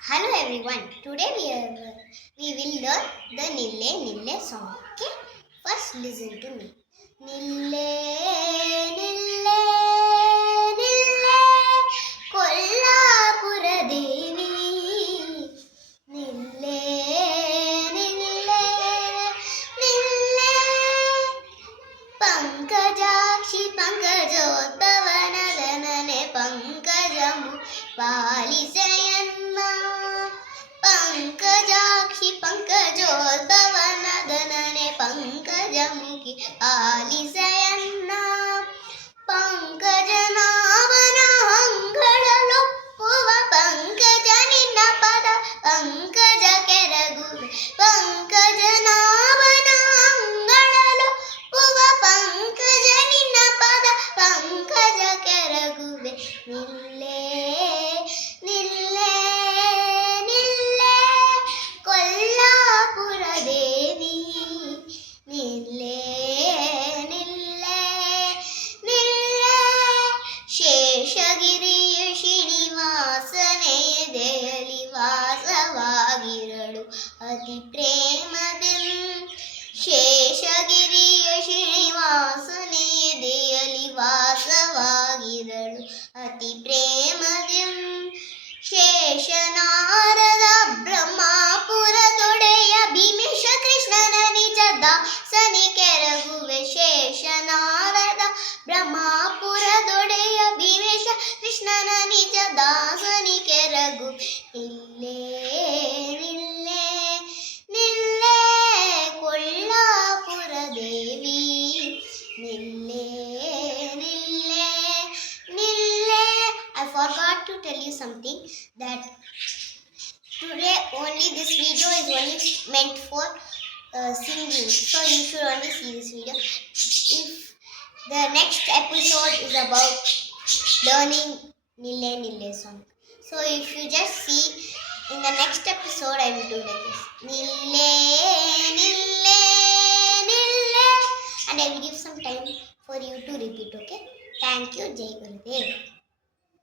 Hello everyone. Today we will learn the Nille Nille song. Okay? First listen to me. Nille Nille Nille Kollapura Devi. Nille Nille Nille Pankajakshi Pankajottavanadane Pankajamu ಪಾಲಿಸೆಯನ್ನ ಪಂಕಜಾಕ್ಷಿ ಪಂಕಜೋದ್ಭವನದನನೆ ಪಂಕಜಮುಖಿ ಪಾಲಿಸೆಯನ್ನ ಪಂಕಜನಾಭನ ಅಂಗಳಲೊಪ್ಪುವ ಪಂಕಜ ನಿನ್ನ ಪದ ಪಂಕಜ ಕೆರಗುವೆ ಪಂಕಜನಾಭನ ಅಂಗಳಲೊಪ್ಪುವ ಪಂಕಜ ನಿನ್ನ ಪದ ಪಂಕಜ ಕೆರಗುವೆ ನಿಲ್ಲೇ ದೇವಿ ನಿಲ್ಲೆ ನಿಲ್ಲೆ ನಿಲ್ಲೆ ಶೇಷಗಿರಿಯ ಶ್ರೀನಿವಾಸನೇ ದೆಯಲಿ ವಾಸವಾಗಿರಳು ಅತಿ ಪ್ರೇಮದಿಂದ ಶೇಷಗಿರಿಯ ಶ್ರೀನಿವಾಸನೇ ದೆಯಲಿ ವಾಸವಾಗಿರಳು ಅತಿ ಪ್ರೇಮದಿಂದ ಶೇಷನಾರದ ಬ್ರಹ್ಮಾಪುರದೊಡೆಯ ಭೀಮೇಶ ಕೃಷ್ಣನ ನಿಜ ದಾಸನಿ ಕೆರಗುವೆ ಶೇಷನಾರದ ಬ್ರಹ್ಮಾಪುರದೊಡೆಯ ಭೀಮೇಶ ಕೃಷ್ಣನ ನಿಜ ದಾಸನಿ ಕೆರಗು ನಿಲ್ಲೇ ನಿಲ್ಲೇ ನಿಲ್ಲೇ ಕೊಲ್ಲಾಪುರ ದೇವಿ ನಿಲ್ಲೇ ನಿಲ್ಲೇ ನಿಲ್ಲೇ I forgot to tell you something that today only this video is only meant for singing, so you should only see this video. If the next episode is about learning Nille Nille song, so if you just see in the next episode I will do like this Nille Nille Nille and I will give some time for you to repeat. Okay, thank you. Jai Gurudev.